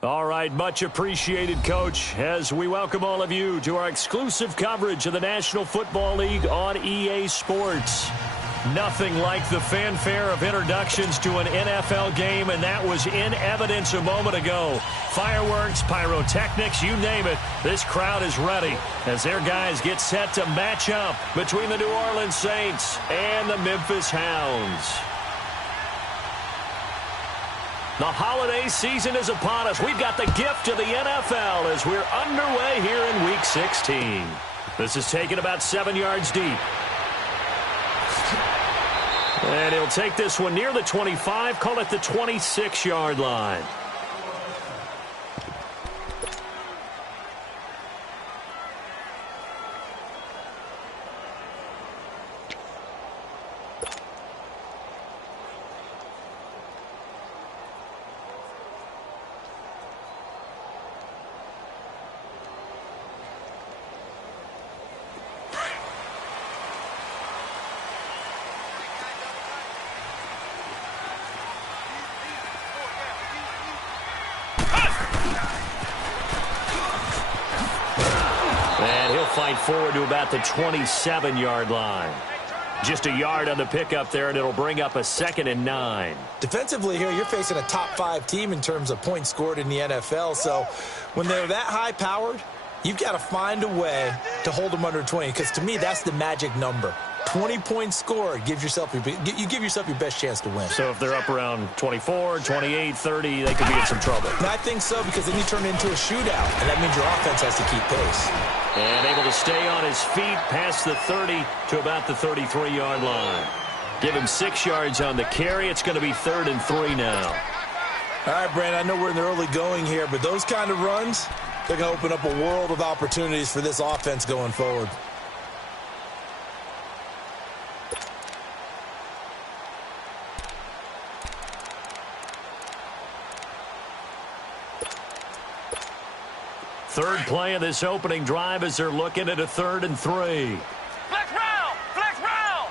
All right, much appreciated, Coach, as we welcome all of you to our exclusive coverage of the National Football League on EA Sports. Nothing like the fanfare of introductions to an NFL game, and that was in evidence a moment ago. Fireworks, pyrotechnics, you name it, this crowd is ready as their guys get set to match up between the New Orleans Saints and the Memphis Hounds. The holiday season is upon us. We've got the gift of the NFL as we're underway here in Week 16. This is taken about 7 yards deep. And he'll take this one near the 25, call it the 26-yard line. Fight forward to about the 27-yard line. Just a yard on the pickup there, and it'll bring up a 2nd and 9. Defensively here, you're facing a top-5 team in terms of points scored in the NFL. So when they're that high-powered, you've got to find a way to hold them under 20, because to me, that's the magic number. 20 points scored, you give yourself your best chance to win. So if they're up around 24, 28, 30, they could be in some trouble. And I think so, because then you turn it into a shootout, and that means your offense has to keep pace. And able to stay on his feet past the 30 to about the 33-yard line. Give him 6 yards on the carry. It's going to be 3rd and 3 now. All right, Brandon, I know we're in the early going here, but those kind of runs, they're going to open up a world of opportunities for this offense going forward. Third play of this opening drive as they're looking at a 3rd and 3. Flex round! Flex round!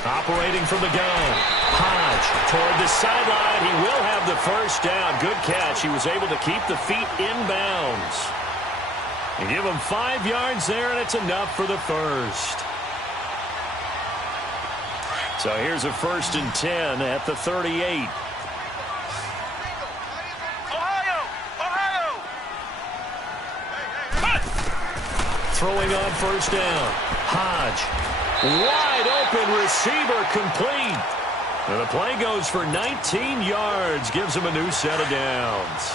Operating from the gun. Hodge toward the sideline. He will have the first down. Good catch. He was able to keep the feet inbounds. And give him 5 yards there, and it's enough for the first. So here's a 1st and 10 at the 38. Throwing on 1st down. Hodge. Wide open receiver complete. And the play goes for 19 yards. Gives him a new set of downs.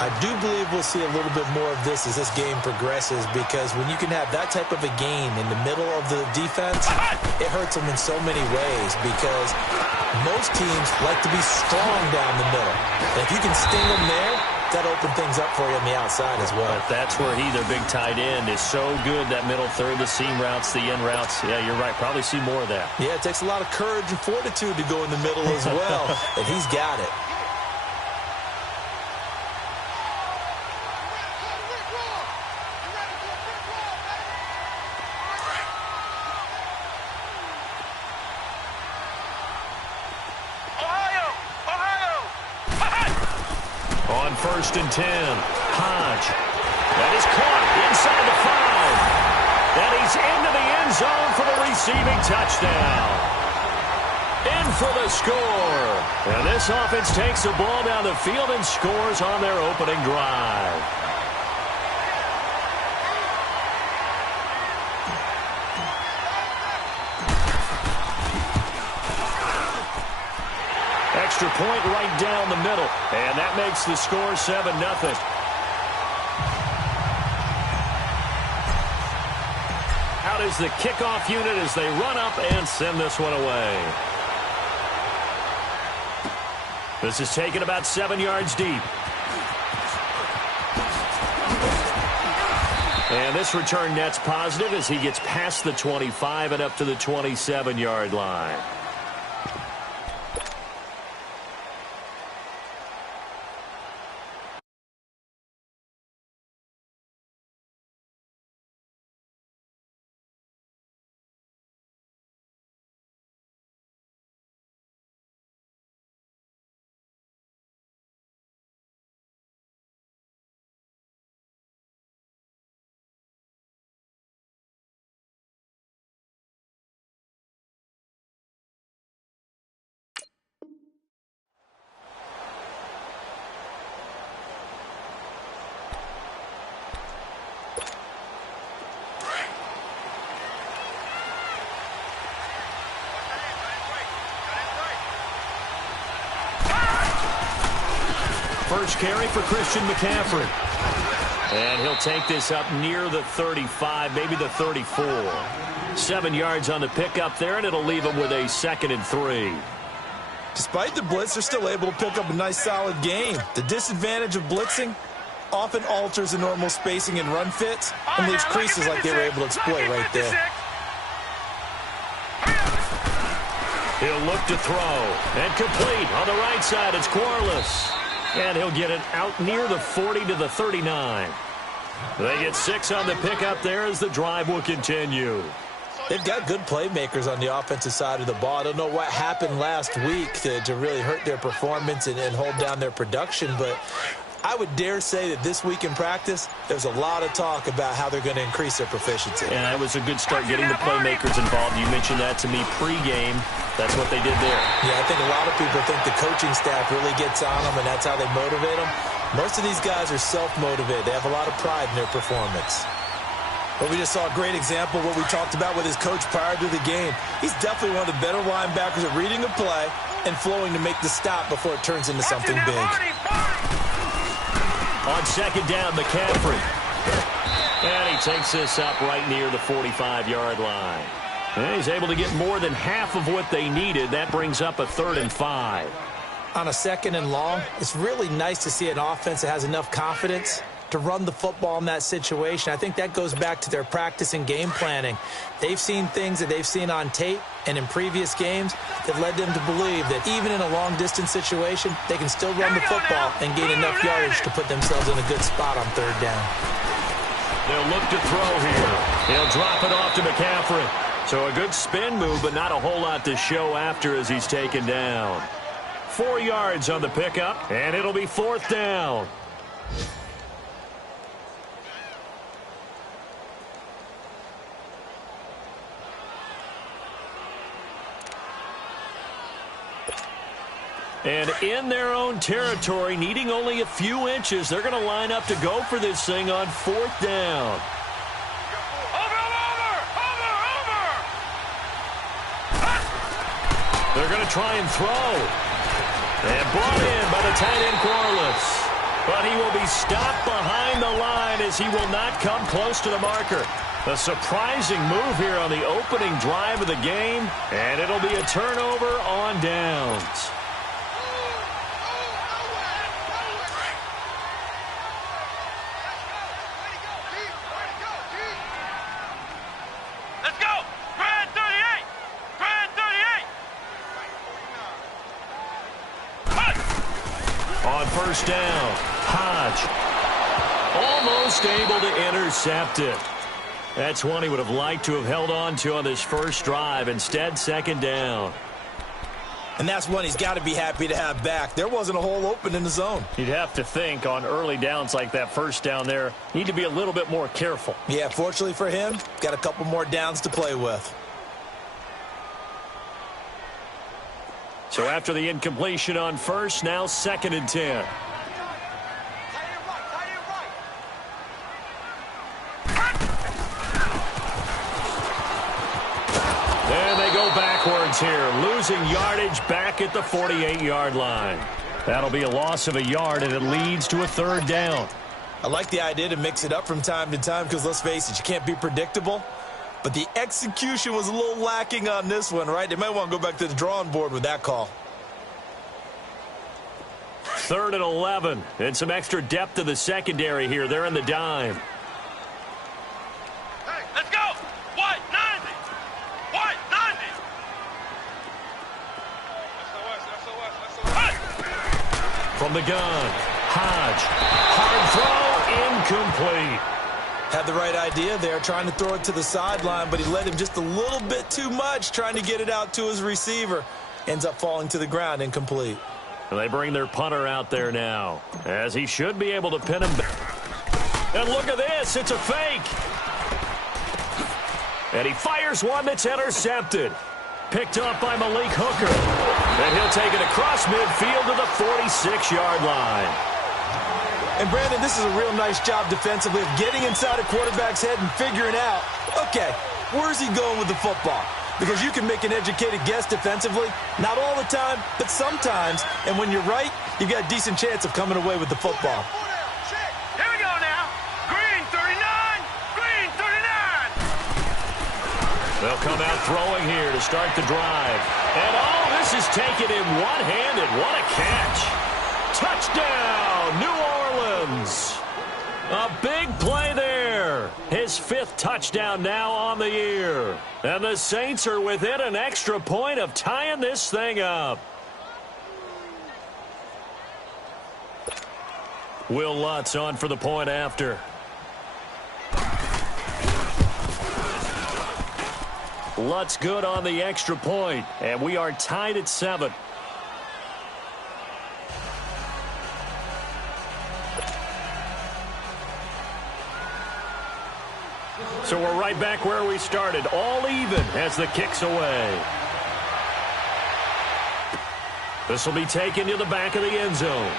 I do believe we'll see a little bit more of this as this game progresses, because when you can have that type of a game in the middle of the defense, it hurts them in so many ways, because most teams like to be strong down the middle. And if you can sting them there, that open things up for you on the outside as well. But that's where their big tight end, is so good, that middle third, the seam routes, the in routes. Yeah, you're right. Probably see more of that. Yeah, it takes a lot of courage and fortitude to go in the middle as well, and he's got it. On 1st and 10, Hodge. That is caught inside the 5. And he's into the end zone for the receiving touchdown. In for the score. And this offense takes the ball down the field and scores on their opening drive. Extra point right down the middle. And that makes the score 7-0. Out is the kickoff unit as they run up and send this one away. This is taken about 7 yards deep. And this return net's positive as he gets past the 25 and up to the 27-yard line. First carry for Christian McCaffrey. And he'll take this up near the 35, maybe the 34. 7 yards on the pickup there, and it'll leave him with a 2nd and 3. Despite the blitz, they're still able to pick up a nice, solid gain. The disadvantage of blitzing often alters the normal spacing and run fits and leaves creases like they were able to exploit right there. He'll look to throw. And complete on the right side. It's Corliss. And he'll get it out near the 40 to the 39. They get 6 on the pickup there as the drive will continue. They've got good playmakers on the offensive side of the ball. I don't know what happened last week to really hurt their performance and hold down their production, but I would dare say that this week in practice, there's a lot of talk about how they're going to increase their proficiency. And that was a good start getting the playmakers involved. You mentioned that to me pregame. That's what they did there. Yeah, I think a lot of people think the coaching staff really gets on them, and that's how they motivate them. Most of these guys are self-motivated. They have a lot of pride in their performance. But we just saw a great example of what we talked about with his coach prior to the game. He's definitely one of the better linebackers at reading a play and flowing to make the stop before it turns into something big. On 2nd down, McCaffrey. And he takes this up right near the 45-yard line. And he's able to get more than half of what they needed. That brings up a 3rd and 5. On a 2nd and long, it's really nice to see an offense that has enough confidence to run the football in that situation. I think that goes back to their practice and game planning. They've seen things that they've seen on tape and in previous games that led them to believe that even in a long-distance situation, they can still run the football and gain enough yardage to put themselves in a good spot on 3rd down. They'll look to throw here. He'll drop it off to McCaffrey. So a good spin move, but not a whole lot to show after as he's taken down. 4 yards on the pickup, and it'll be 4th down. And in their own territory, needing only a few inches, they're going to line up to go for this thing on 4th down. They're going to try and throw. And brought in by the tight end Corliss. But he will be stopped behind the line as he will not come close to the marker. A surprising move here on the opening drive of the game. And it'll be a turnover on downs. On 1st down, Hodge almost able to intercept it. That's one he would have liked to have held on to on this first drive. Instead, 2nd down. And that's one he's got to be happy to have back. There wasn't a hole open in the zone. You'd have to think on early downs like that 1st down there, need to be a little bit more careful. Yeah, fortunately for him, got a couple more downs to play with. So after the incompletion on 1st, now 2nd and 10. And they go backwards here, losing yardage back at the 48-yard line. That'll be a loss of a yard, and it leads to a 3rd down. I like the idea to mix it up from time to time because, let's face it, you can't be predictable. But the execution was a little lacking on this one, right? They might want to go back to the drawing board with that call. 3rd and 11. And some extra depth to the secondary here. They're in the dime. Hey, let's go! White, 90! White, 90! From the gun, Hodge. Hard throw, incomplete. Had the right idea there, trying to throw it to the sideline, but he led him just a little bit too much, trying to get it out to his receiver. Ends up falling to the ground, incomplete. And they bring their punter out there now, as he should be able to pin him back. And look at this, it's a fake. And he fires one that's intercepted. Picked up by Malik Hooker. And he'll take it across midfield to the 46-yard line. And, Brandon, this is a real nice job defensively of getting inside a quarterback's head and figuring out, okay, where's he going with the football? Because you can make an educated guess defensively, not all the time, but sometimes. And when you're right, you've got a decent chance of coming away with the football. Here we go now. Green 39. Green 39. They'll come out throwing here to start the drive. And this is taken in one-handed. What a catch. Touchdown, New Orleans. A big play there. His 5th touchdown now on the year. And the Saints are within an extra point of tying this thing up. Will Lutz on for the point after. Lutz good on the extra point, and we are tied at 7. So we're right back where we started, all even as the kick's away. This will be taken to the back of the end zone.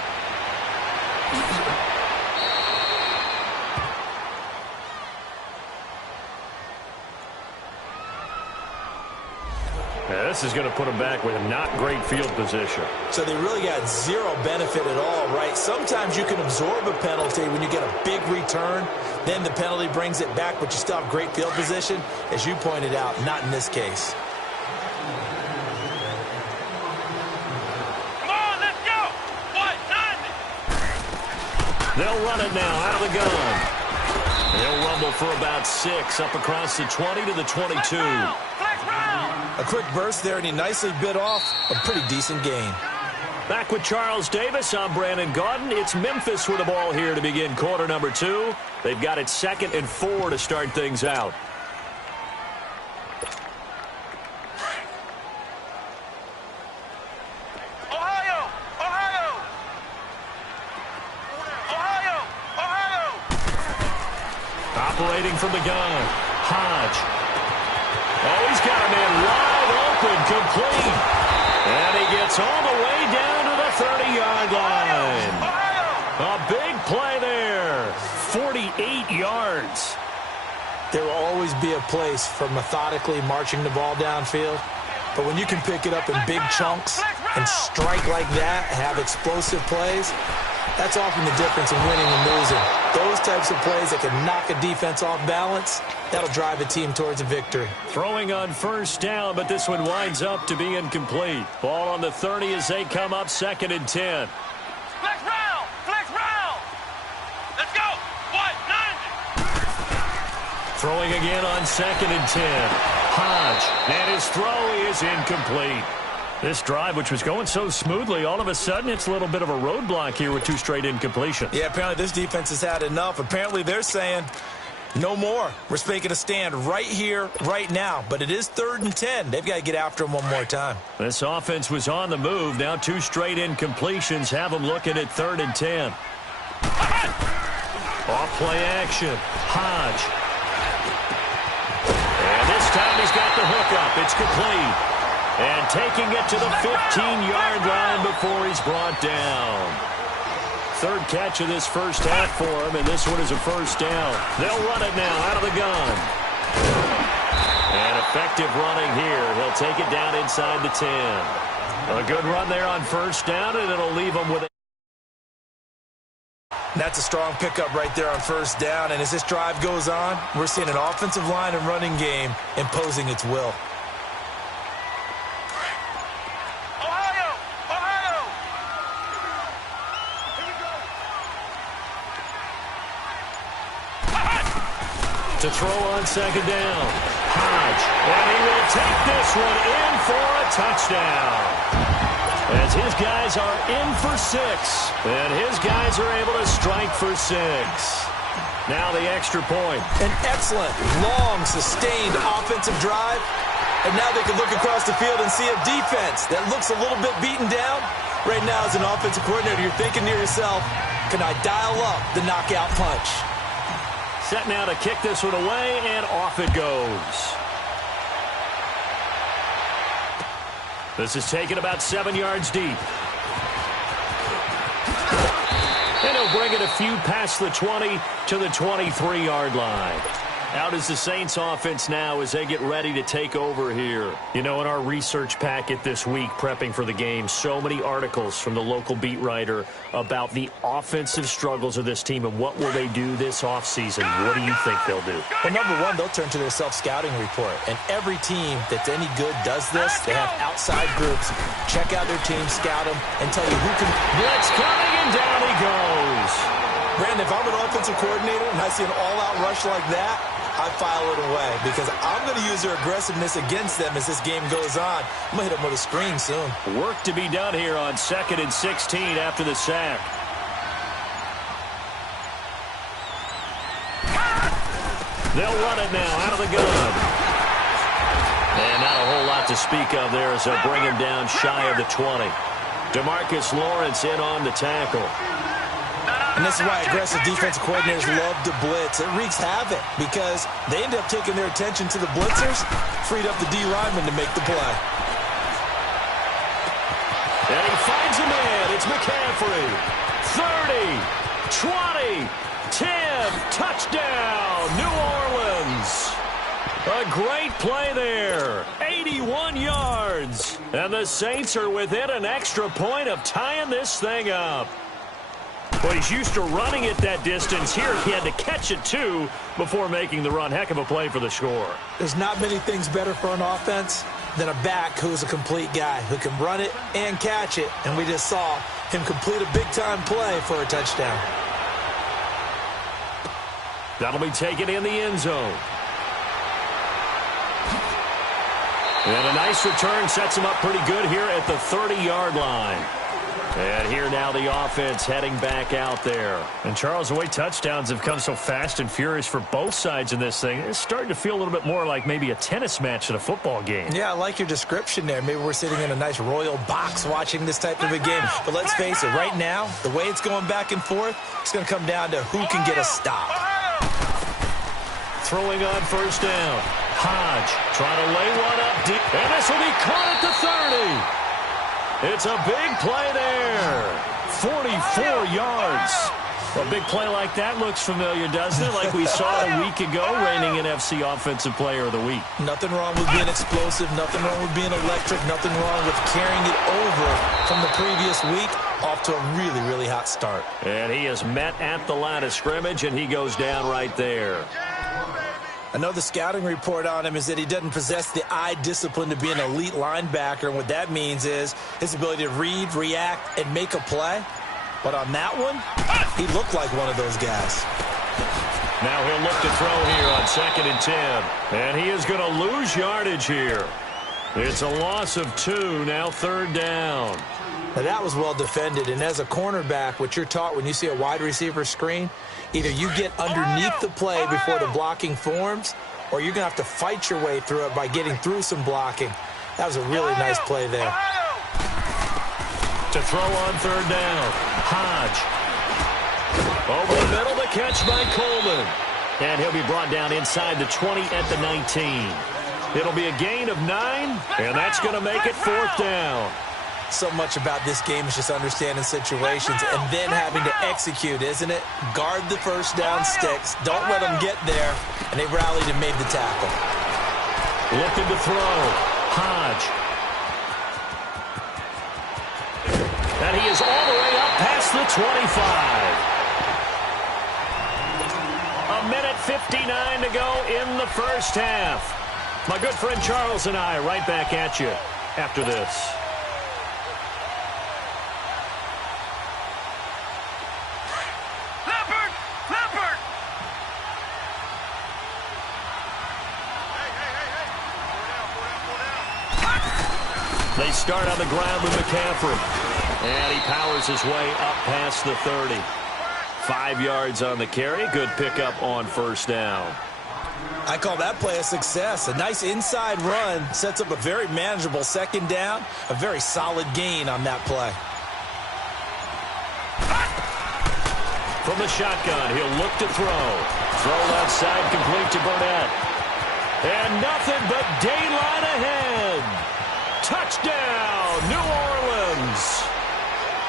This is going to put them back with not great field position. So they really got zero benefit at all, right? Sometimes you can absorb a penalty when you get a big return. Then the penalty brings it back, but you still have great field position. As you pointed out, not in this case. Come on, let's go. What? 90. They'll run it now out of the gun. They'll rumble for about 6 up across the 20 to the 22. Flex round. A quick burst there, and he nicely bit off a pretty decent gain. Back with Charles Davis, I'm Brandon Gaudin. It's Memphis with the ball here to begin quarter number 2. They've got it 2nd and 4 to start things out. Ohio. Ohio. Ohio. Ohio. Operating from the gun, Hodge. Oh, he's got a man wide open, complete. And he gets all the way down to the 30-yard line. A big play there. 48 yards. There will always be a place for methodically marching the ball downfield. But when you can pick it up in big chunks and strike like that, have explosive plays, that's often the difference in winning and losing. Those types of plays that can knock a defense off balance, that'll drive a team towards a victory. Throwing on first down, but this one winds up to be incomplete. Ball on the 30 as they come up 2nd and 10. Flex round. Flex round. Let's go. What? 90. Throwing again on 2nd and 10. Hodge, and his throw is incomplete. This drive, which was going so smoothly, all of a sudden it's a little bit of a roadblock here with 2 straight incompletions. Yeah, apparently this defense has had enough. Apparently they're saying, no more. We're making a stand right here, right now. But it is 3rd and 10. They've got to get after him one more time. This offense was on the move. Now 2 straight incompletions have them looking at 3rd and 10. Off play action. Hodge. And this time he's got the hookup. It's complete. And taking it to the 15-yard line before he's brought down. 3rd catch of this first half for him, and this one is a first down. They'll run it now out of the gun. And effective running here. He'll take it down inside the 10. A good run there on first down, and it'll leave him with it. That's a strong pickup right there on first down. And as this drive goes on, we're seeing an offensive line and running game imposing its will. To throw on 2nd down. Hodge. And he will take this one in for a touchdown. As his guys are in for 6. And his guys are able to strike for 6. Now the extra point. An excellent, long, sustained offensive drive. And now they can look across the field and see a defense that looks a little bit beaten down. Right now, as an offensive coordinator, you're thinking to yourself, can I dial up the knockout punch? Set now to kick this one away, and off it goes. This is taken about 7 yards deep. And he'll bring it a few past the 20 to the 23-yard line. How does the Saints offense now as they get ready to take over here? You know, in our research packet this week, prepping for the game, so many articles from the local beat writer about the offensive struggles of this team and what will they do this offseason. What do you think they'll do? Well, number one, they'll turn to their self-scouting report. And every team that's any good does this. They have outside groups. Check out their team, scout them, and tell you who can... Blitz coming, and down he goes. Brandon, if I'm an offensive coordinator and I see an all-out rush like that, I file it away because I'm going to use their aggressiveness against them as this game goes on. I'm going to hit them with a screen soon. Work to be done here on 2nd and 16 after the sack. They'll run it now out of the gun. And not a whole lot to speak of there as they'll bring him down shy of the 20. DeMarcus Lawrence in on the tackle. And this is why aggressive defensive coordinators love to blitz. It wreaks havoc because they end up taking their attention to the blitzers, freed up the D lineman to make the play. And he finds a man. It's McCaffrey. 30, 20, 10, touchdown, New Orleans. A great play there. 81 yards. And the Saints are within an extra point of tying this thing up. Well, he's used to running it that distance. Here he had to catch it, too, before making the run. Heck of a play for the score. There's not many things better for an offense than a back who's a complete guy who can run it and catch it. And we just saw him complete a big-time play for a touchdown. That'll be taken in the end zone. And a nice return sets him up pretty good here at the 30-yard line. And here now the offense heading back out there. And Charles, the way touchdowns have come so fast and furious for both sides in this thing, it's starting to feel a little bit more like maybe a tennis match at a football game. Yeah, I like your description there. Maybe we're sitting in a nice royal box watching this type of a game. But let's face it, right now, the way it's going back and forth, it's going to come down to who can get a stop. Throwing on first down. Hodge trying to lay one up deep. And this will be caught at the 30. It's a big play there. 44 yards. A big play like that looks familiar, doesn't it? Like we saw a week ago, reigning NFC Offensive Player of the Week. Nothing wrong with being explosive. Nothing wrong with being electric. Nothing wrong with carrying it over from the previous week off to a really, really hot start. And he is met at the line of scrimmage, and he goes down right there. I know the scouting report on him is that he doesn't possess the eye discipline to be an elite linebacker. And what that means is his ability to read, react, and make a play. But on that one, he looked like one of those guys. Now he'll look to throw here on 2nd and 10. And he is going to lose yardage here. It's a loss of 2, now 3rd down. Now that was well defended. And as a cornerback, what you're taught when you see a wide receiver screen, either you get underneath the play before the blocking forms, or you're going to have to fight your way through it by getting through some blocking. That was a really nice play there. To throw on 3rd down. Hodge. Over the middle, the catch by Coleman. And he'll be brought down inside the 20 at the 19. It'll be a gain of 9, and that's going to make it 4th down. So much about this game is just understanding situations and then having to execute, isn't it? Guard the first down sticks. Don't let them get there. And they rallied and made the tackle. Looking to throw. Hodge. And he is all the way up past the 25. A minute 59 to go in the first half. My good friend Charles and I right back at you after this. They start on the ground with McCaffrey. And he powers his way up past the 30. 5 yards on the carry. Good pickup on first down. I call that play a success. A nice inside run sets up a very manageable 2nd down. A very solid gain on that play. From the shotgun, he'll look to throw. Throw left side, complete to Burnett. And nothing but daylight ahead. Touchdown, New Orleans.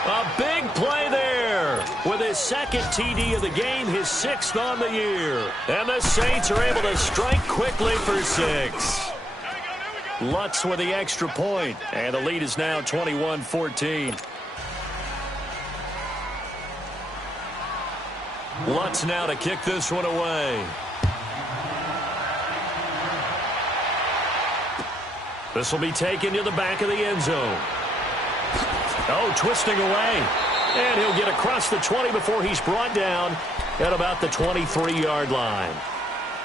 A big play there. with his second TD of the game, his 6th on the year. And the Saints are able to strike quickly for 6. Lutz with the extra point, and the lead is now 21-14. Lutz now to kick this one away. This will be taken to the back of the end zone. Oh, twisting away. And he'll get across the 20 before he's brought down at about the 23-yard line.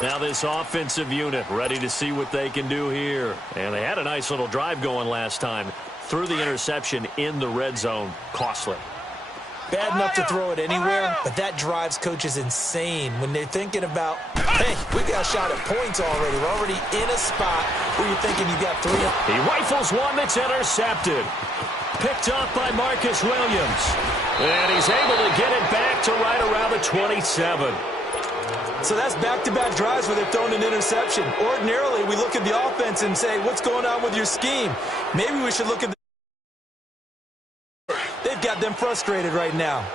Now this offensive unit ready to see what they can do here. And they had a nice little drive going last time. Threw the interception in the red zone. Costly. Bad enough to throw it anywhere, but that drives coaches insane when they're thinking about, hey, we got a shot at points already. We're already in a spot where you're thinking you got 3. He rifles one that's intercepted. Picked up by Marcus Williams. And he's able to get it back to right around the 27. So that's back-to-back drives where they're throwing an interception. Ordinarily, we look at the offense and say, what's going on with your scheme? Maybe we should look at they've got them frustrated right now.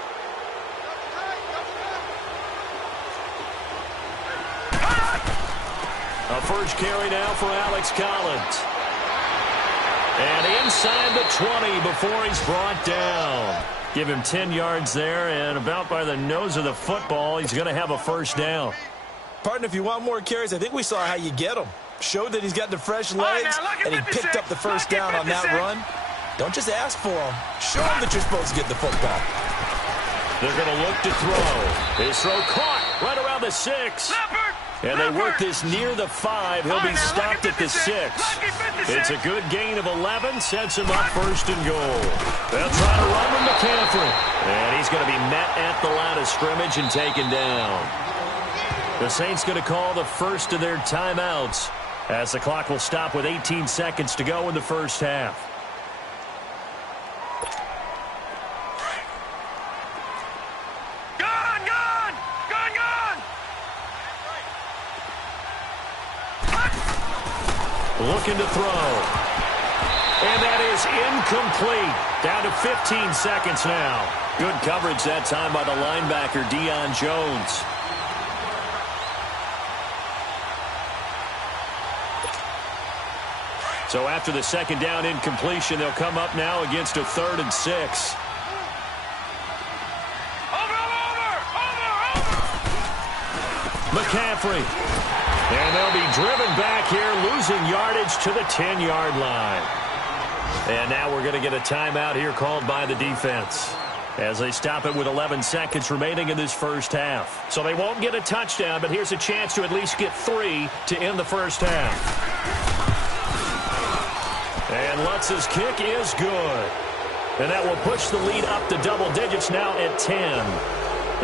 A first carry now for Alex Collins. And inside the 20 before he's brought down. Give him 10 yards there, and about by the nose of the football, he's going to have a first down. Partner, if you want more carries, I think we saw how you get them. Showed that he's got the fresh legs, and he picked up the first down on that run. Don't just ask for them. Show them that you're supposed to get the football. They're going to look to throw. His throw caught right around the 6. And they work this near the 5. He'll be stopped at the 6. It's a good gain of 11. Sets him up 1st and goal. They'll try to run with McCaffrey. And he's going to be met at the line of scrimmage and taken down. The Saints going to call the first of their timeouts as the clock will stop with 18 seconds to go in the first half. Looking to throw. And that is incomplete. Down to 15 seconds now. Good coverage that time by the linebacker, Deion Jones. So after the second down incompletion, they'll come up now against a 3rd and 6. McCaffrey. And they'll be driven back here, losing yardage to the 10-yard line. And now we're going to get a timeout here called by the defense as they stop it with 11 seconds remaining in this first half. So they won't get a touchdown, but here's a chance to at least get 3 to end the first half. And Lutz's kick is good. And that will push the lead up to double digits now at 10.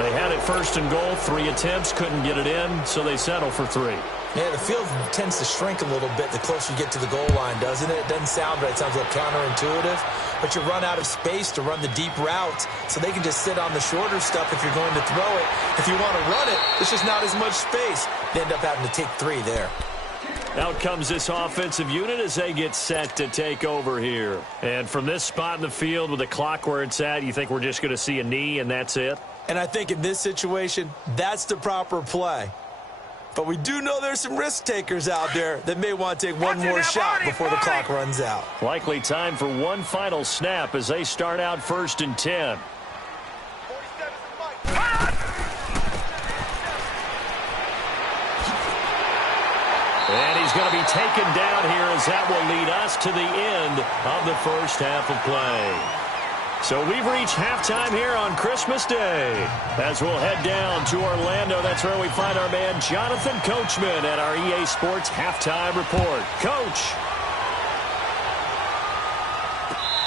They had it 1st and goal, 3 attempts, couldn't get it in, so they settle for 3. Yeah, the field tends to shrink a little bit the closer you get to the goal line, doesn't it? It doesn't sound right. It sounds a little counterintuitive. But you run out of space to run the deep routes, so they can just sit on the shorter stuff if you're going to throw it. If you want to run it, there's just not as much space. They end up having to take 3 there. Out comes this offensive unit as they get set to take over here. And from this spot in the field with the clock where it's at, you think we're just going to see a knee and that's it? And I think in this situation, that's the proper play. But we do know there's some risk takers out there that may want to take one more shot before the clock runs out. Likely time for one final snap as they start out 1st and 10. And he's going to be taken down here as that will lead us to the end of the first half of play. So we've reached halftime here on Christmas Day. As we'll head down to Orlando, that's where we find our man Jonathan Coachman at our EA Sports Halftime Report. Coach.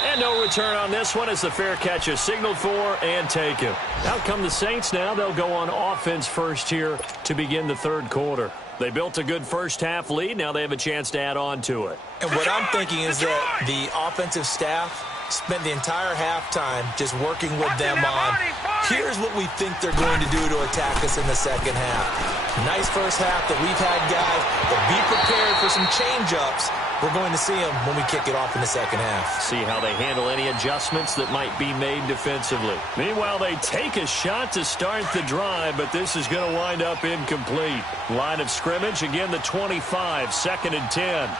And no return on this one as the fair catch is signaled for and taken. Out come the Saints now. They'll go on offense first here to begin the 3rd quarter. They built a good first half lead. Now they have a chance to add on to it. And what I'm thinking is that the offensive staff spent the entire halftime just working with them on, here's what we think they're going to do to attack us in the second half. Nice first half that we've had guys, but be prepared for some change-ups We're going to see them when we kick it off in the second half. See how they handle any adjustments that might be made defensively. Meanwhile, they take a shot to start the drive, but this is going to wind up incomplete. Line of scrimmage, again the 25, 2nd and 10.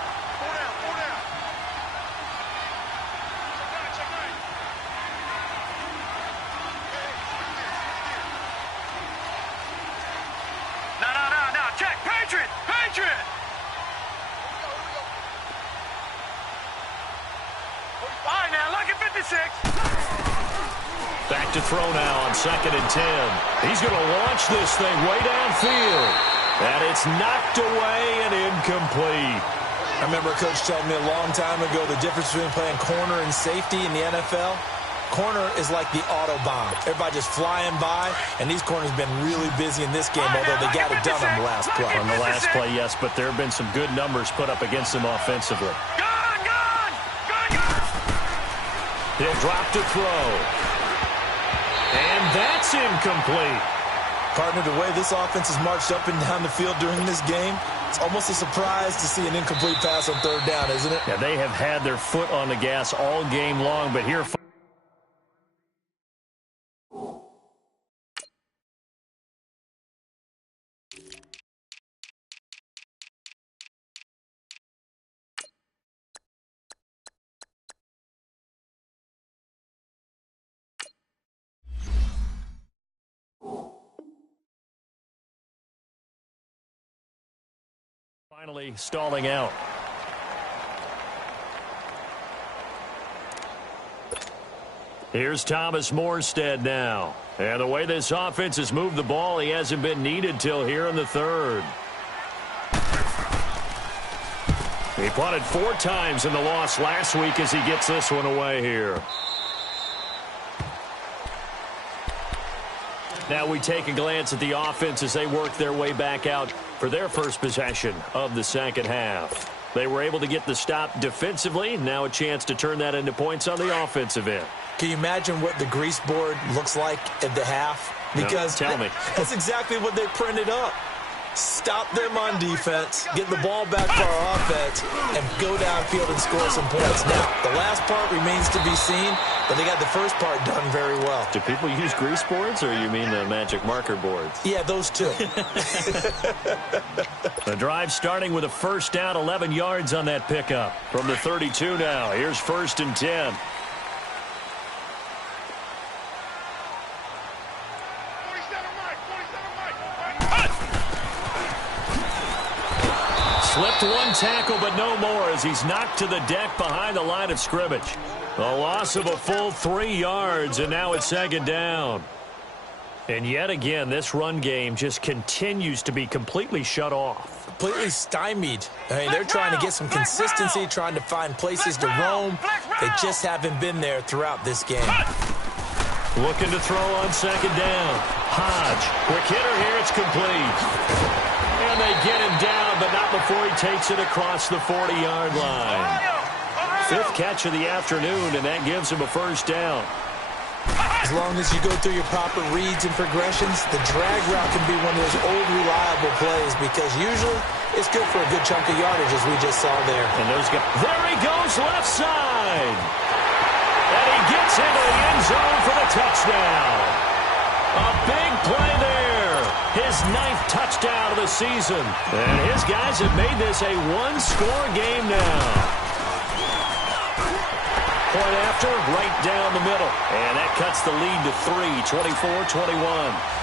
Back to throw now on 2nd and 10. He's going to launch this thing way downfield. And it's knocked away and incomplete. I remember a coach telling me a long time ago the difference between playing corner and safety in the NFL. Corner is like the Autobahn. Everybody just flying by, and these corners have been really busy in this game, although they got it done on the last play. On the last play, yes, but there have been some good numbers put up against them offensively. He'll drop to throw. And that's incomplete. Partner, the way this offense has marched up and down the field during this game, it's almost a surprise to see an incomplete pass on 3rd down, isn't it? Yeah, they have had their foot on the gas all game long, but here... Finally stalling out. Here's Thomas Morstead now. And the way this offense has moved the ball, he hasn't been needed till here in the 3rd. He punted 4 times in the loss last week as he gets this one away here. Now we take a glance at the offense as they work their way back out for their first possession of the second half. They were able to get the stop defensively. Now a chance to turn that into points on the offensive end. Can you imagine what the grease board looks like at the half? Because no, tell me. That's exactly what they printed up. Stop them on defense, get the ball back for our offense, and go downfield and score some points. Now, the last part remains to be seen, but they got the first part done very well. Do people use grease boards, or you mean the magic marker boards? Yeah, those two. The drive starting with a 1st down, 11 yards on that pickup. From the 32 now, here's 1st and 10. Slipped one tackle, but no more as he's knocked to the deck behind the line of scrimmage. A loss of a full 3 yards, and now it's 2nd down. And yet again, this run game just continues to be completely shut off. Completely stymied. I mean, they're trying to get some consistency, trying to find places to roam. They just haven't been there throughout this game. Looking to throw on 2nd down. Hodge, quick hitter here, it's complete. And they get him down, but not before he takes it across the 40-yard line. 5th catch of the afternoon, and that gives him a 1st down. As long as you go through your proper reads and progressions, the drag route can be one of those old reliable plays because usually it's good for a good chunk of yardage, as we just saw there. And there he goes, left side. And he gets into the end zone for the touchdown. A big play there. His 9th touchdown of the season. And his guys have made this a 1-score game now. Point after, right down the middle. And that cuts the lead to 3, 24-21.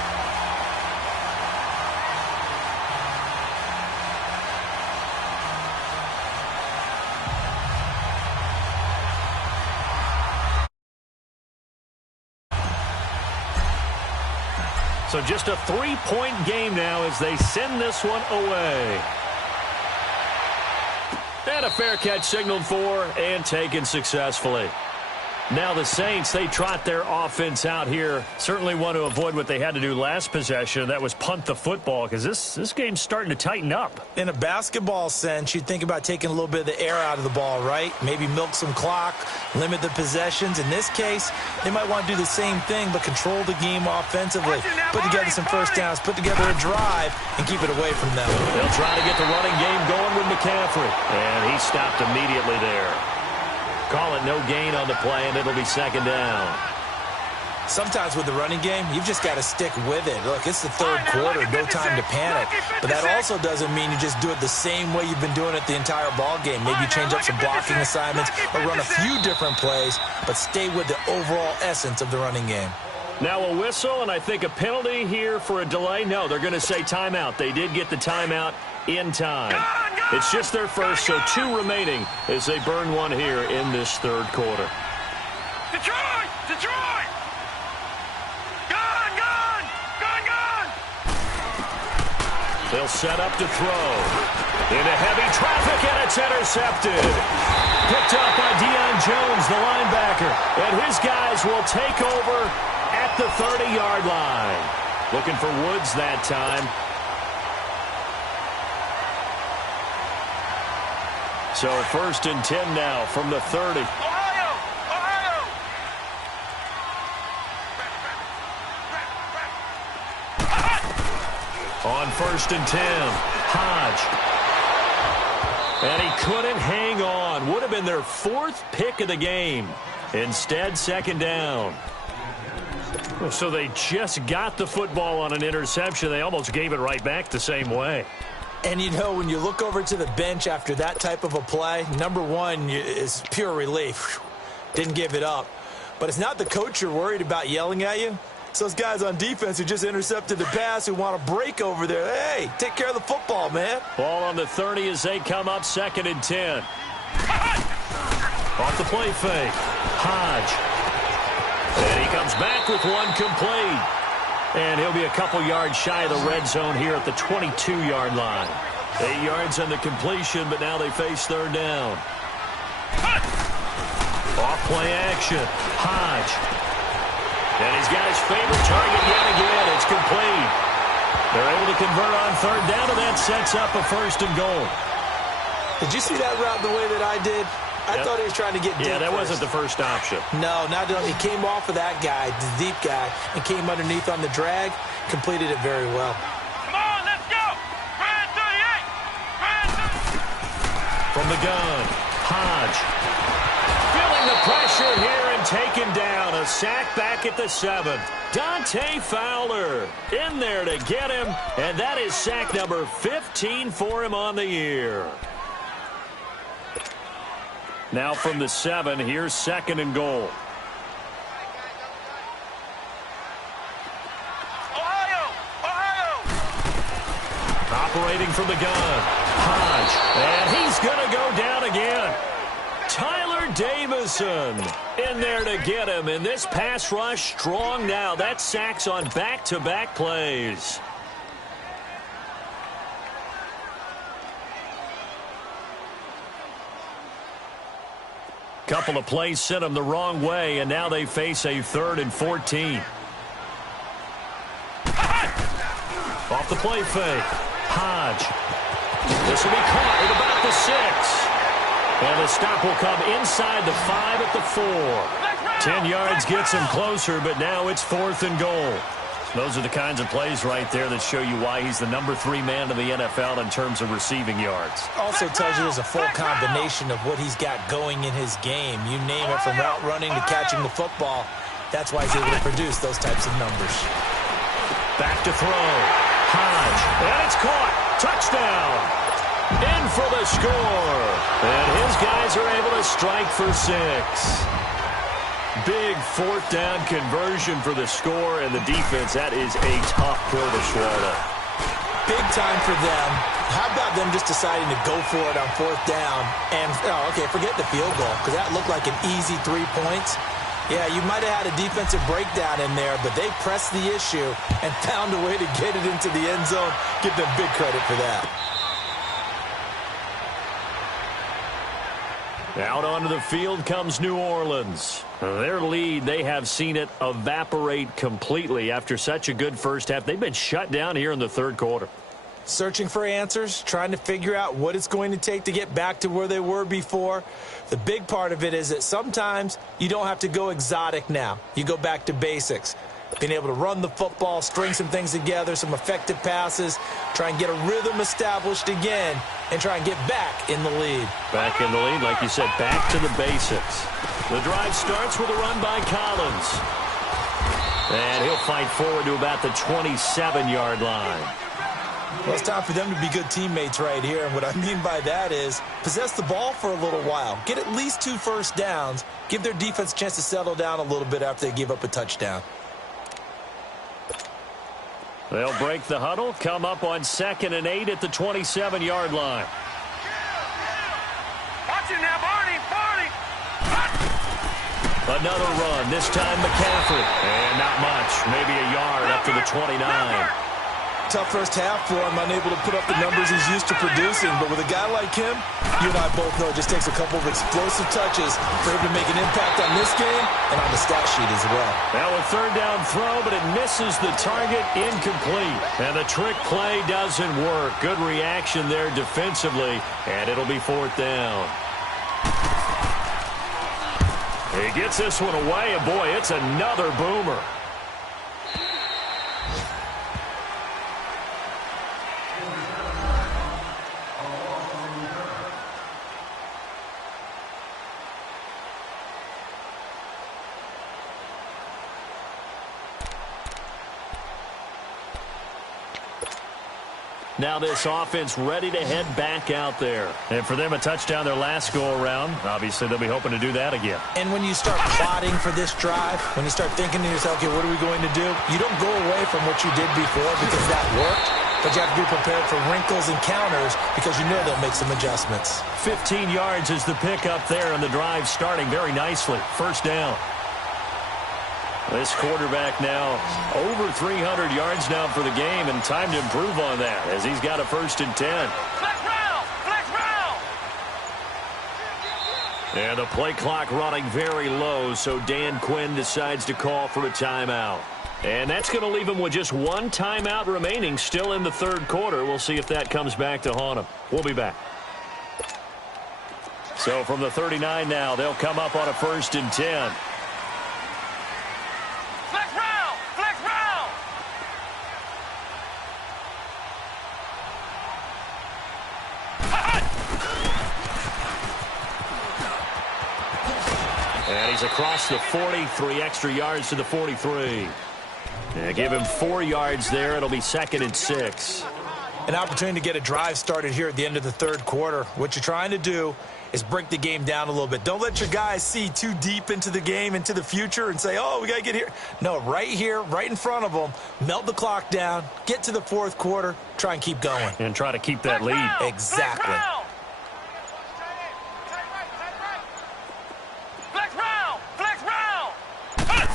So just a 3-point game now as they send this one away. And a fair catch signaled for and taken successfully. Now the Saints, they trot their offense out here. Certainly want to avoid what they had to do last possession. That was punt the football, because this game's starting to tighten up. In a basketball sense, you think about taking a little bit of the air out of the ball, right? Maybe milk some clock, limit the possessions. In this case, they might want to do the same thing, but control the game offensively. Put together some first downs, put together a drive, and keep it away from them. They'll try to get the running game going with McCaffrey. And he stopped immediately there. Call it no gain on the play, and it'll be second down. Sometimes with the running game, you've just got to stick with it. Look, it's the third quarter, no time to panic. But that also doesn't mean you just do it the same way you've been doing it the entire ball game. Maybe you change up some blocking assignments or run a few different plays, but stay with the overall essence of the running game. Now a whistle, and I think a penalty here for a delay. No, they're going to say timeout. They did get the timeout in time. It's just their first, so 2 remaining as they burn one here in this third quarter. Detroit! Detroit! Gone! Gone! Gone! Gone! They'll set up to throw. Into heavy traffic, and it's intercepted. Picked up by Deion Jones, the linebacker. And his guys will take over at the 30-yard line. Looking for Woods that time. So 1st and 10 now from the 30. Ohio! Ohio! On 1st and 10, Hodge. And he couldn't hang on. Would have been their 4th pick of the game. Instead, 2nd down. So they just got the football on an interception. They almost gave it right back the same way. And, you know, when you look over to the bench after that type of a play, number one is pure relief. Didn't give it up. But it's not the coach you're worried about yelling at you. It's those guys on defense who just intercepted the pass who want to break over there. Hey, take care of the football, man. Ball on the 30 as they come up 2nd and 10. Off the play fake. Hodge. And he comes back with one complete. And he'll be a couple yards shy of the red zone here at the 22-yard line. 8 yards on the completion, but now they face 3rd down. Off play action. Hodge. And he's got his favorite target yet again. It's complete. They're able to convert on 3rd down, and that sets up a 1st and goal. Did you see that route the way that I did? I thought he was trying to get deep. Yeah, that wasn't the first option. No, not he came off of that guy, the deep guy, and came underneath on the drag, completed it very well. Come on, let's go! Brand 38! Brand 38! From the gun, Hodge. Feeling the pressure here and taken down. A sack back at the 7th. Dante Fowler in there to get him, and that is sack number 15 for him on the year. Now from the 7, here's 2nd and goal. Ohio! Ohio! Operating from the gun. Hodge. And he's going to go down again. Tyler Davison in there to get him. And this pass rush strong now. That sacks on back-to-back plays. Couple of plays sent them the wrong way, and now they face a 3rd and 14. Off the play fake. Hodge. This will be caught at about the 6. And the stop will come inside the 5 at the 4. 10 yards gets him closer, but now it's 4th and goal. Those are the kinds of plays right there that show you why he's the number 3 man in the NFL in terms of receiving yards. Also tells you there's a full combination of what he's got going in his game. You name it, from route running to catching the football. That's why he's able to produce those types of numbers. Back to throw. Hodge. And it's caught. Touchdown. In for the score. And his guys are able to strike for 6. Big 4th down conversion for the score, and the defense, that is a tough pill to swallow. Big time for them. How about them just deciding to go for it on 4th down? And, okay, forget the field goal, because that looked like an easy 3 points. Yeah, you might have had a defensive breakdown in there, but they pressed the issue and found a way to get it into the end zone. Give them big credit for that. Out onto the field comes New Orleans. Their lead, they have seen it evaporate completely after such a good first half. They've been shut down here in the third quarter. Searching for answers, trying to figure out what it's going to take to get back to where they were before. The big part of it is that sometimes you don't have to go exotic now. You go back to basics. Being able to run the football, string some things together, some effective passes, try and get a rhythm established again, and try and get back in the lead. Back in the lead, like you said, back to the basics. The drive starts with a run by Collins. And he'll fight forward to about the 27-yard line. Well, it's time for them to be good teammates right here. And what I mean by that is possess the ball for a little while. Get at least 2 first downs. Give their defense a chance to settle down a little bit after they give up a touchdown. They'll break the huddle, come up on 2nd and 8 at the 27-yard line. Watch it now, Barney. Another run, this time McCaffrey. And not much, maybe a yard up to the 29. Tough first half for him, unable to put up the numbers he's used to producing. But with a guy like him, you and I both know it just takes a couple of explosive touches for him to make an impact on this game and on the stat sheet as well. Now a third down throw, but it misses the target, incomplete. And the trick play doesn't work. Good reaction there defensively, and it'll be 4th down. He gets this one away, and boy, it's another boomer. Now this offense ready to head back out there. And for them, a touchdown their last go-around. Obviously, they'll be hoping to do that again. And when you start plotting for this drive, when you start thinking to yourself, okay, what are we going to do? You don't go away from what you did before because that worked. But you have to be prepared for wrinkles and counters because you know they'll make some adjustments. 15 yards is the pickup there, and the drive starting very nicely. 1st down. This quarterback now over 300 yards now for the game, and time to improve on that as he's got a 1st and 10. Flex round! Flex round! And the play clock running very low, so Dan Quinn decides to call for a timeout. And that's going to leave him with just 1 timeout remaining still in the third quarter. We'll see if that comes back to haunt him. We'll be back. So from the 39 now, they'll come up on a 1st and 10. Flex round! Flex round! And he's across the 40, 3 extra yards to the 43. And give him 4 yards there. It'll be 2nd and 6. An opportunity to get a drive started here at the end of the third quarter. What you're trying to do is break the game down a little bit. Don't let your guys see too deep into the game, into the future, and say, oh, we got to get here. No, right here, right in front of them, melt the clock down, get to the fourth quarter, try and keep going. And try to keep that lead. Exactly. Flex round! Flex round!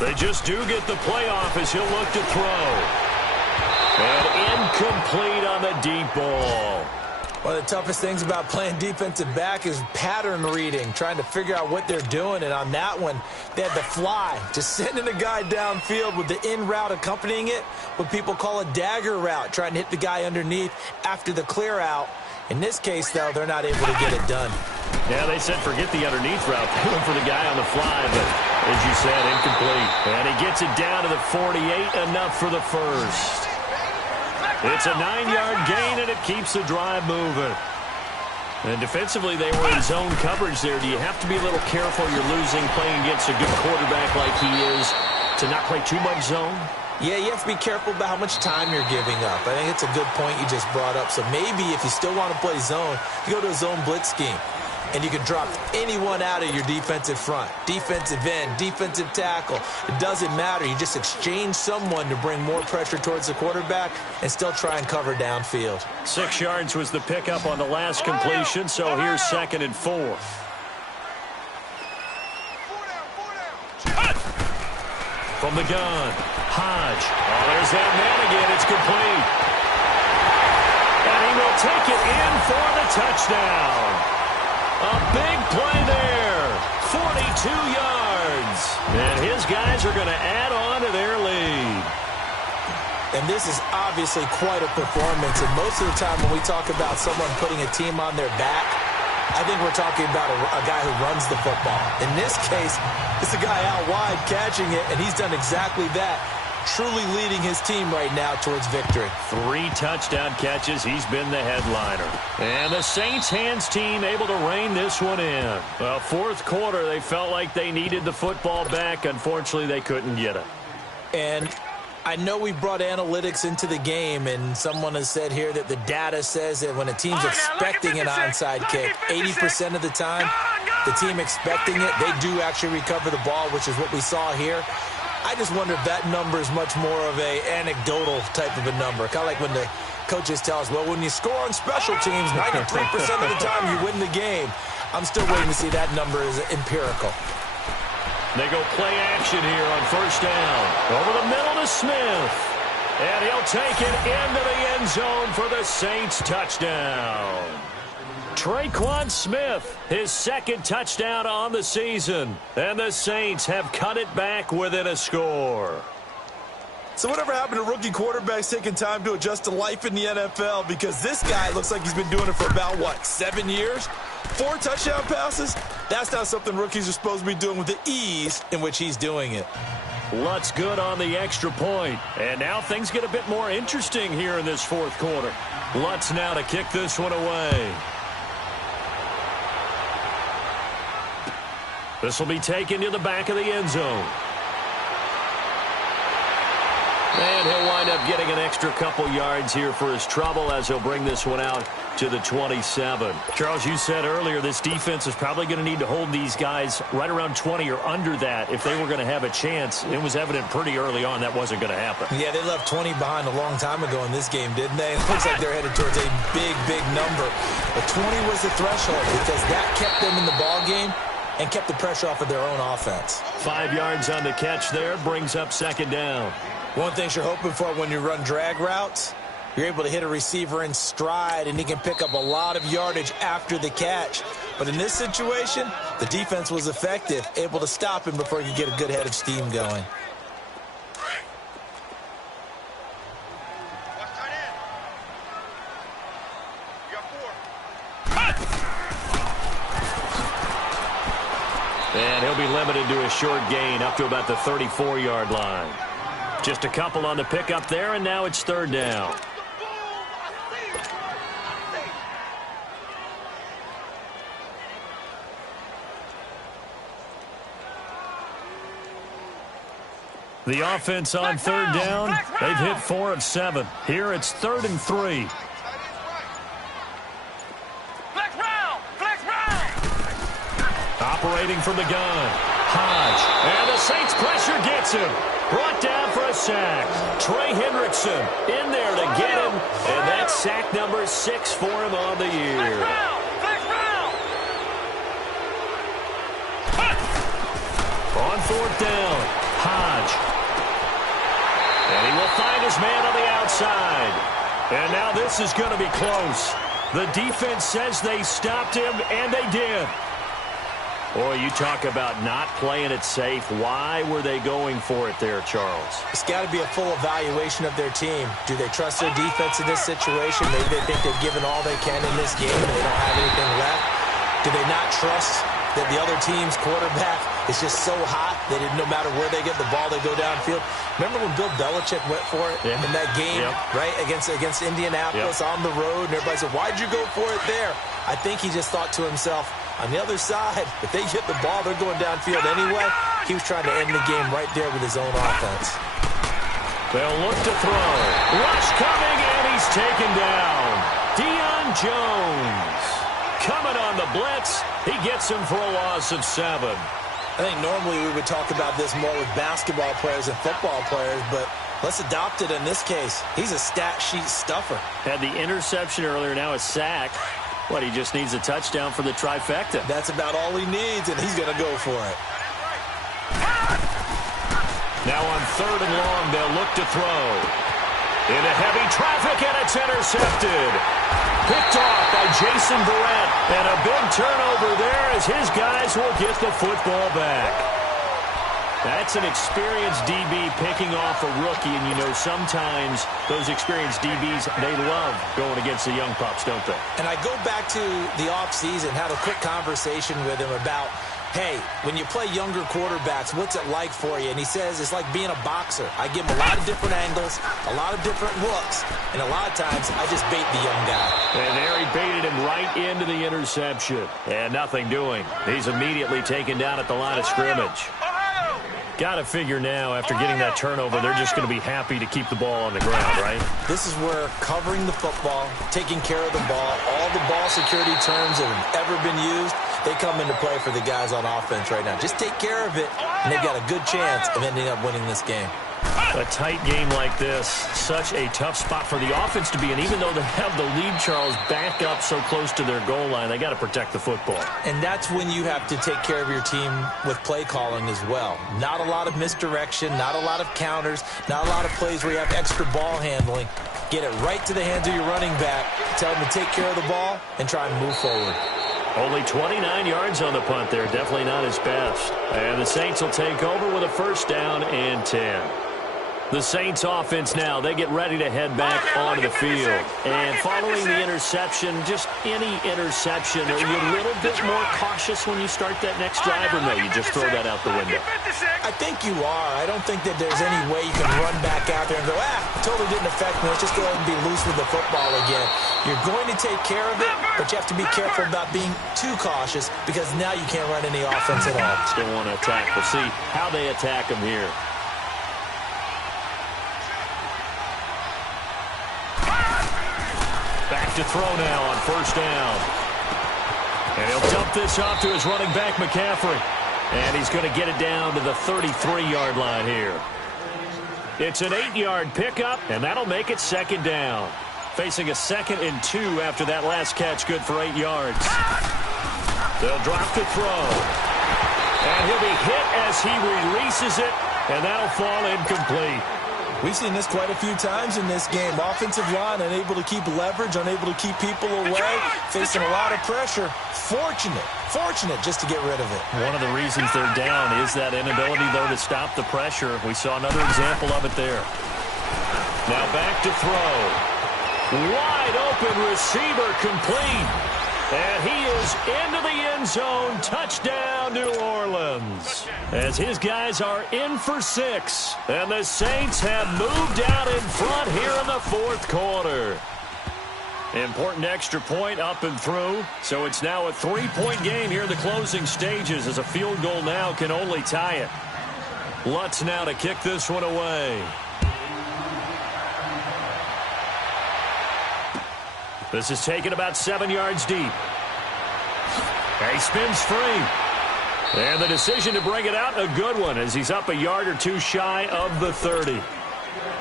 They just do get the playoff as he'll look to throw. And incomplete on the deep ball. One of the toughest things about playing defensive back is pattern reading, trying to figure out what they're doing. And on that one, they had the fly, just sending a guy downfield with the in route accompanying it, what people call a dagger route, trying to hit the guy underneath after the clear out. In this case, though, they're not able to get it done. Yeah, they said forget the underneath route. They went for the guy on the fly, but as you said, incomplete. And he gets it down to the 48, enough for the first. It's a 9-yard gain, and it keeps the drive moving. And defensively, they were in zone coverage there. Do you have to be a little careful you're losing playing against a good quarterback like he is to not play too much zone? Yeah, you have to be careful about how much time you're giving up. I think it's a good point you just brought up. So maybe if you still want to play zone, you go to a zone blitz scheme. And you can drop anyone out of your defensive front. Defensive end, defensive tackle. It doesn't matter. You just exchange someone to bring more pressure towards the quarterback and still try and cover downfield. 6 yards was the pickup on the last completion, so here's 2nd and 4. From the gun, Hodge. Oh, there's that man again. It's complete. And he will take it in for the touchdown. A big play there. 42 yards. And his guys are going to add on to their lead. And this is obviously quite a performance. And most of the time when we talk about someone putting a team on their back, I think we're talking about a guy who runs the football. In this case, it's a guy out wide catching it, and he's done exactly that. Truly leading his team right now towards victory. 3 touchdown catches. He's been the headliner. And the Saints hands team able to rein this one in. Well, fourth quarter, they felt like they needed the football back. Unfortunately, they couldn't get it. And I know we brought analytics into the game, and someone has said here that the data says that when a team's expecting an onside kick, 80% of the time, the team expecting it, they do actually recover the ball, which is what we saw here. I just wonder if that number is much more of a anecdotal type of a number. Kind of like when the coaches tell us, well, when you score on special teams, 93% of the time you win the game. I'm still waiting to see that number is empirical. They go play action here on first down. Over the middle to Smith. And he'll take it into the end zone for the Saints touchdown. Traquan Smith, his second touchdown on the season. And the Saints have cut it back within a score. So whatever happened to rookie quarterbacks taking time to adjust to life in the NFL? Because this guy looks like he's been doing it for about, 7 years? 4 touchdown passes? That's not something rookies are supposed to be doing with the ease in which he's doing it. Lutz good on the extra point. And now things get a bit more interesting here in this fourth quarter. Lutz now to kick this one away. This will be taken to the back of the end zone. And he'll wind up getting an extra couple yards here for his trouble as he'll bring this one out to the 27. Charles, you said earlier this defense is probably going to need to hold these guys right around 20 or under that if they were going to have a chance. It was evident pretty early on that wasn't going to happen. Yeah, they left 20 behind a long time ago in this game, didn't they? It looks like they're headed towards a big, big number. But 20 was the threshold because that kept them in the ball game and kept the pressure off of their own offense. 5 yards on the catch there, brings up second down. One thing you're hoping for when you run drag routes, you're able to hit a receiver in stride, and he can pick up a lot of yardage after the catch. But in this situation, the defense was effective, able to stop him before he could get a good head of steam going. And he'll be limited to a short gain up to about the 34-yard line. Just a couple on the pickup there, and now it's third down. The offense on third down, they've hit 4 of 7. Here it's 3rd and 3. Operating from the gun. Hodge. And the Saints pressure gets him. Brought down for a sack. Trey Hendrickson in there to get him. And that's sack number 6 for him on the year. On fourth down, Hodge. And he will find his man on the outside. And now this is going to be close. The defense says they stopped him, and they did. Boy, you talk about not playing it safe. Why were they going for it there, Charles? It's got to be a full evaluation of their team. Do they trust their defense in this situation? Maybe they think they've given all they can in this game and they don't have anything left. Do they not trust that the other team's quarterback is just so hot that no matter where they get the ball, they go downfield? Remember when Bill Belichick went for it in that game, right, against Indianapolis on the road, and everybody said, why'd you go for it there? I think he just thought to himself, on the other side, if they get the ball, they're going downfield anyway. He was trying to end the game right there with his own offense. They'll look to throw. Rush coming, and he's taken down. Deion Jones coming on the blitz. He gets him for a loss of 7. I think normally we would talk about this more with basketball players and football players, but let's adopt it in this case. He's a stat sheet stuffer. Had the interception earlier, now a sack. What, he just needs a touchdown for the trifecta. That's about all he needs, and he's going to go for it. Now on 3rd and long, they'll look to throw. Into heavy traffic, and it's intercepted. Picked off by Jason Verrett. And a big turnover there as his guys will get the football back. That's an experienced DB picking off a rookie, and you know sometimes those experienced DBs, they love going against the young pups, don't they? And I go back to the offseason, had a quick conversation with him about, hey, when you play younger quarterbacks, what's it like for you? And he says it's like being a boxer. I give him a lot of different angles, a lot of different looks, and a lot of times I just bait the young guy. And there he baited him right into the interception. And nothing doing. He's immediately taken down at the line of scrimmage. Got to figure now, after getting that turnover, they're just going to be happy to keep the ball on the ground, right? This is where covering the football, taking care of the ball, all the ball security terms that have ever been used, they come into play for the guys on offense right now. Just take care of it, and they've got a good chance of ending up winning this game. A tight game like this, such a tough spot for the offense to be in. Even though they have the lead, Charles, back up so close to their goal line, they got to protect the football. And that's when you have to take care of your team with play calling as well. Not a lot of misdirection, not a lot of counters, not a lot of plays where you have extra ball handling. Get it right to the hands of your running back, tell them to take care of the ball, and try and move forward. Only 29 yards on the punt there. Definitely not his best. And the Saints will take over with a first down and 10. The Saints offense now, they get ready to head back onto the field. And following the interception, just any interception, are you a little bit more cautious when you start that next drive, or no, you just throw that out the window? I think you are. I don't think that there's any way you can run back out there and go, totally didn't affect me. Let's just go ahead and be loose with the football again. You're going to take care of it, but you have to be careful about being too cautious because now you can't run any offense at all. Still want to attack. We'll see how they attack them here. Back to throw now on first down. And he'll dump this off to his running back, McCaffrey. And he's going to get it down to the 33-yard line here. It's an 8-yard pickup, and that'll make it second down. Facing a 2nd and 2 after that last catch, good for 8 yards. They'll drop to throw. And he'll be hit as he releases it, and that'll fall incomplete. We've seen this quite a few times in this game. Offensive line unable to keep leverage, unable to keep people away, facing a lot of pressure. Fortunate just to get rid of it. One of the reasons they're down is that inability, though, to stop the pressure. We saw another example of it there. Now back to throw. Wide open receiver complete. And he is into the end zone. Touchdown, New Orleans. As his guys are in for 6. And the Saints have moved out in front here in the 4th quarter. Important extra point up and through. So it's now a 3-point game here in the closing stages, as a field goal now can only tie it. Lutz now to kick this one away. This is taken about 7 yards deep. And he spins free. And the decision to bring it out, a good one, as he's up a yard or two shy of the 30.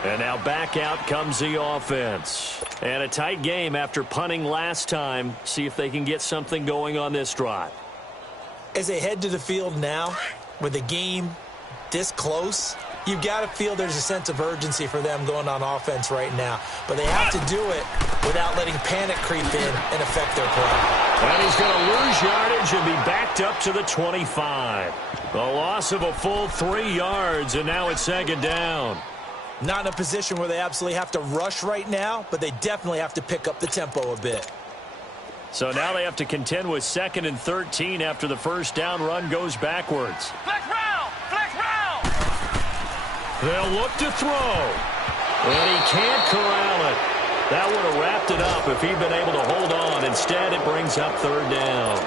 And now back out comes the offense. And a tight game after punting last time. See if they can get something going on this drive. As they head to the field now, with the game this close, you've got to feel there's a sense of urgency for them going on offense right now. But they have to do it without letting panic creep in and affect their play. And he's going to lose yardage and be backed up to the 25. A loss of a full 3 yards, and now it's second down. Not in a position where they absolutely have to rush right now, but they definitely have to pick up the tempo a bit. So now they have to contend with 2nd and 13 after the first down run goes backwards. Flex round! Flex round! They'll look to throw. And he can't corral it. That would have wrapped it up if he'd been able to hold on. Instead, it brings up 3rd down.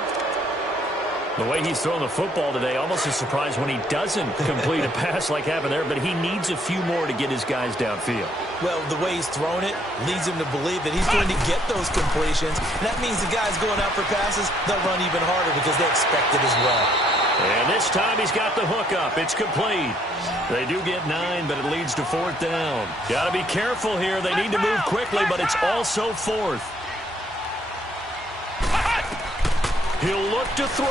The way he's throwing the football today, almost a surprise when he doesn't complete a pass like happened there, but he needs a few more to get his guys downfield. Well, the way he's thrown it leads him to believe that he's going to get those completions. And that means the guys going out for passes, they'll run even harder because they expect it as well. And this time he's got the hook up. It's complete. They do get 9, but it leads to 4th down. Got to be careful here. They need to move quickly, but it's also 4th. He'll look to throw.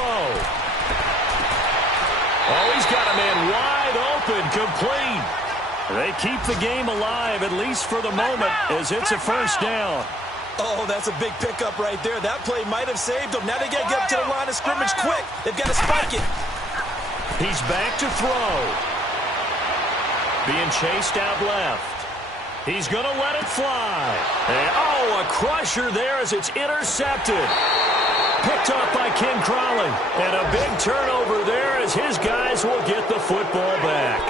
Oh, he's got a man wide open, complete. They keep the game alive, at least for the moment, as it's a first down. Oh, that's a big pickup right there. That play might have saved them. Now they got to get up to the line of scrimmage quick. They've got to spike it. He's back to throw. Being chased out left. He's going to let it fly. And, oh, a crusher there as it's intercepted. Picked up by Ken Crowley. And a big turnover there as his guys will get the football back.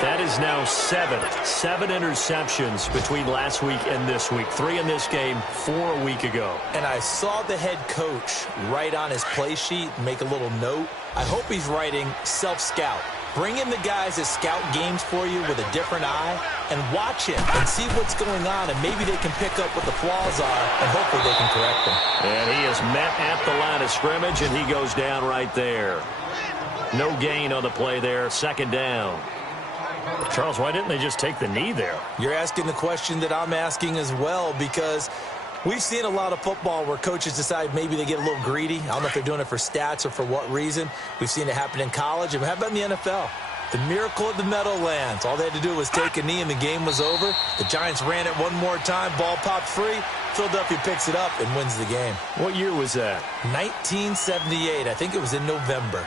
That is now seven interceptions between last week and this week. 3 in this game, 4 a week ago. And I saw the head coach write on his play sheet, make a little note. I hope he's writing self-scout. Bring in the guys that scout games for you with a different eye and watch him and see what's going on, and maybe they can pick up what the flaws are, and hopefully they can correct them. And he is met at the line of scrimmage, and he goes down right there. No gain on the play there, second down. Charles, why didn't they just take the knee there? You're asking the question that I'm asking as well, because we've seen a lot of football where coaches decide maybe they get a little greedy. I don't know if they're doing it for stats or for what reason. We've seen it happen in college, and how about in the NFL? The miracle of the Meadowlands. All they had to do was take a knee, and the game was over. The Giants ran it one more time. Ball popped free. Philadelphia picks it up and wins the game. What year was that? 1978. I think it was in November.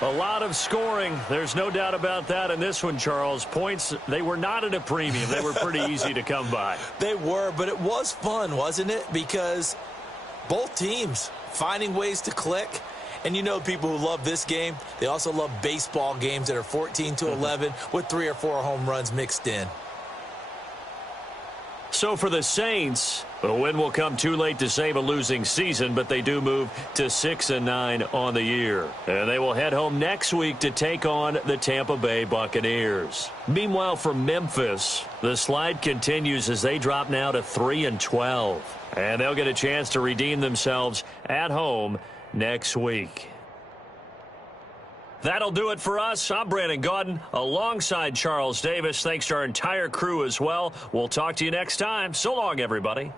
A lot of scoring. There's no doubt about that in this one, Charles. Points, they were not at a premium. They were pretty easy to come by. They were, but it was fun, wasn't it? Because both teams finding ways to click. And you know people who love this game, they also love baseball games that are 14-11 with 3 or 4 home runs mixed in. So for the Saints, a win will come too late to save a losing season, but they do move to 6-9 on the year. And they will head home next week to take on the Tampa Bay Buccaneers. Meanwhile, for Memphis, the slide continues as they drop now to 3-12. And they'll get a chance to redeem themselves at home next week. That'll do it for us. I'm Brandon Gaudin alongside Charles Davis. Thanks to our entire crew as well. We'll talk to you next time. So long, everybody.